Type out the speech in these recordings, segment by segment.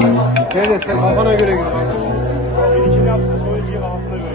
Nerede sen kafana göre gidiyorsun. Bir ikili yapsın sonra ikiye kafasına göre.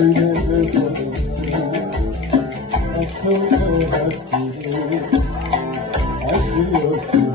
Thank you.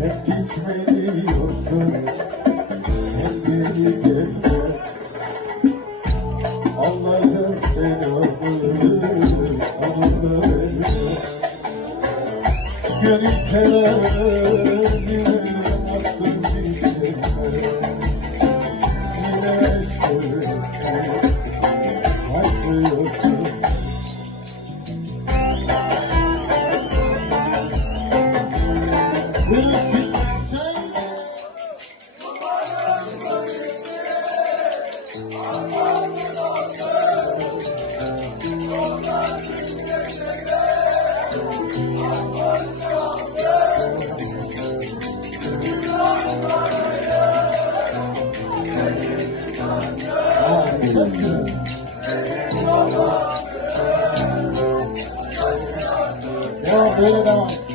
Hep gitmiyorsun Hep geri gelme Anlaydım seni ömrüm Aman Gönül terörüm 回来了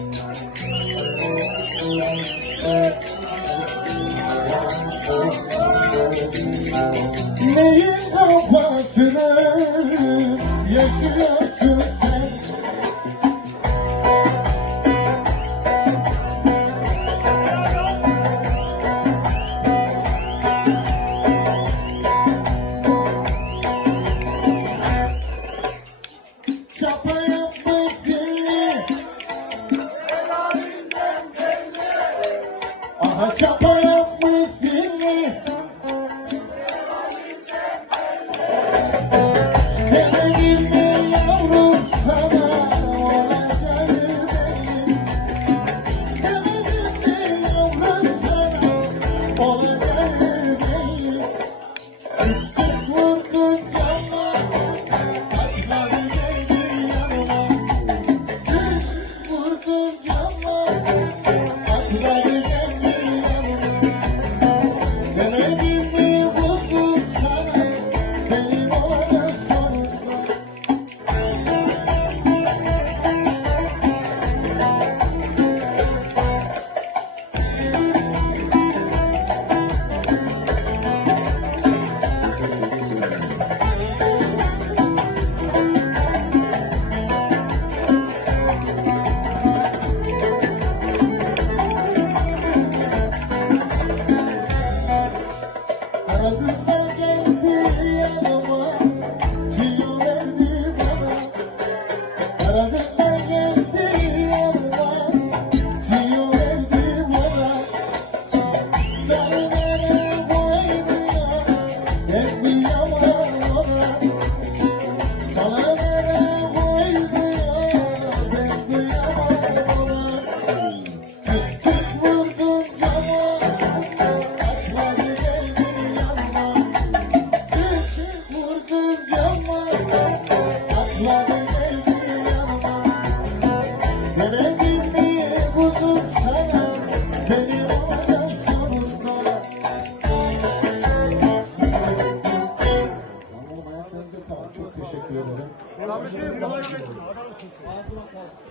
fall.